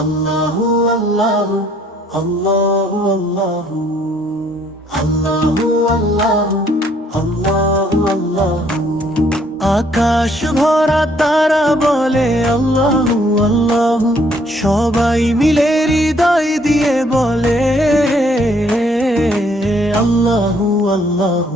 আল্লাহু আল্লাহু আল্লাহু আল্লাহু আল্লাহু আল্লাহু আল্লাহু আল্লাহু। আকাশ ভরা তারা বলে আল্লাহু আল্লাহু, সবাই মিলে হৃদয় দিয়ে বলে আল্লাহু আল্লাহু।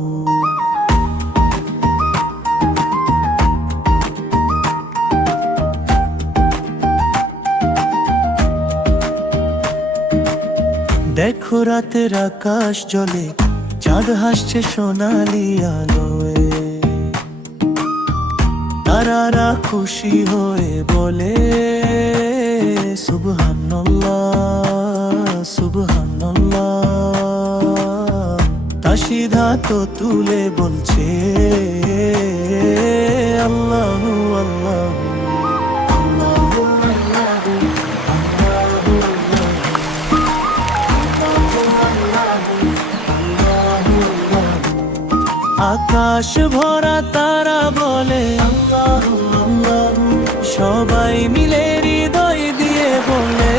দেখো রাতের আকাশ জলে, চাঁদ হাসছে সোনালি আলোয়, তারারা খুশি হয়ে বলে সুবহানাল্লাহ সুবহানাল্লাহ। তাসিধা তো তুলে বলছে আল্লাহু আল্লাহু। আকাশ ভরা তারা বলে আল্লাহু আল্লাহু, সবাই মিলে হৃদয় দিয়ে বলে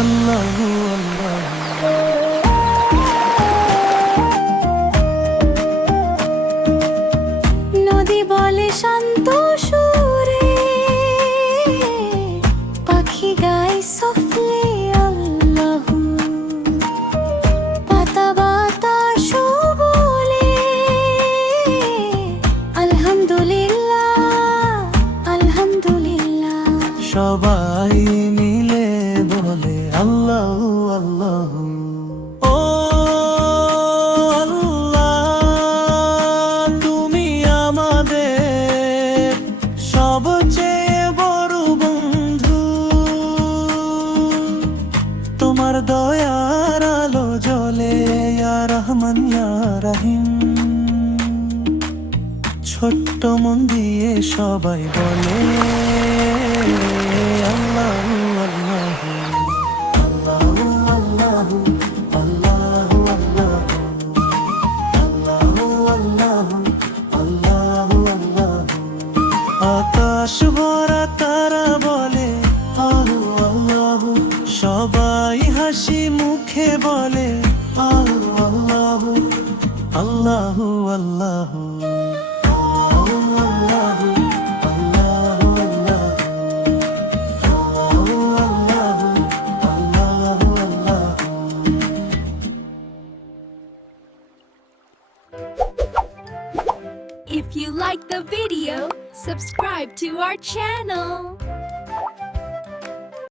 আল্লাহু আল্লাহু। নদী বলে শান্ত সুরে, পাখি গায় সফলে আল্লাহু, পাতা বাতাস বলে আলহামদুলিল্লাহ আলহামদুলিল্লাহ। সবাই মিলে বলে আল্লাহু আল্লাহু। ও আল্লাহ, তুমি আমাদের সবচেয়ে বড় বন্ধু, তোমার দয়ার আলো জ্বলে ইয়া রহমান ইয়া রহিম। ছোট্ট মন দিয়ে সবাই বলে আল্লাহু আল্লাহু আল্লাহু আল্লাহু আল্লাহু আল্লাহু আল্লাহু আল্লাহু আল্লাহু। আকাশ ভরা তারা বলে আল্লাহু আল্লাহু, সবাই হাসি মুখে বলে আল্লাহু আল্লাহু আল্লাহু। If you like the video, subscribe to our channel.